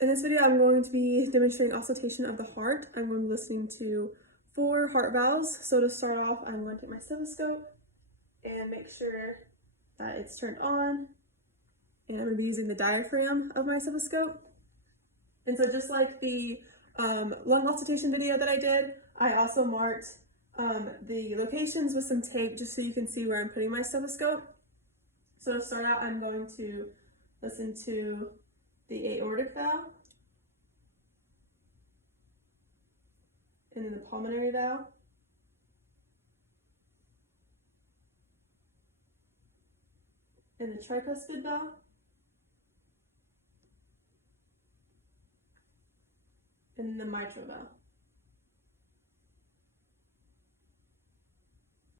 In this video, I'm going to be demonstrating auscultation of the heart. I'm going to be listening to 4 heart valves. So to start off, I'm going to take my stethoscope and make sure that it's turned on. And I'm going to be using the diaphragm of my stethoscope. And so just like the lung auscultation video that I did, I also marked the locations with some tape just so you can see where I'm putting my stethoscope. So to start out, I'm going to listen to the aortic valve, and then the pulmonary valve, and the tricuspid valve, and then the mitral valve.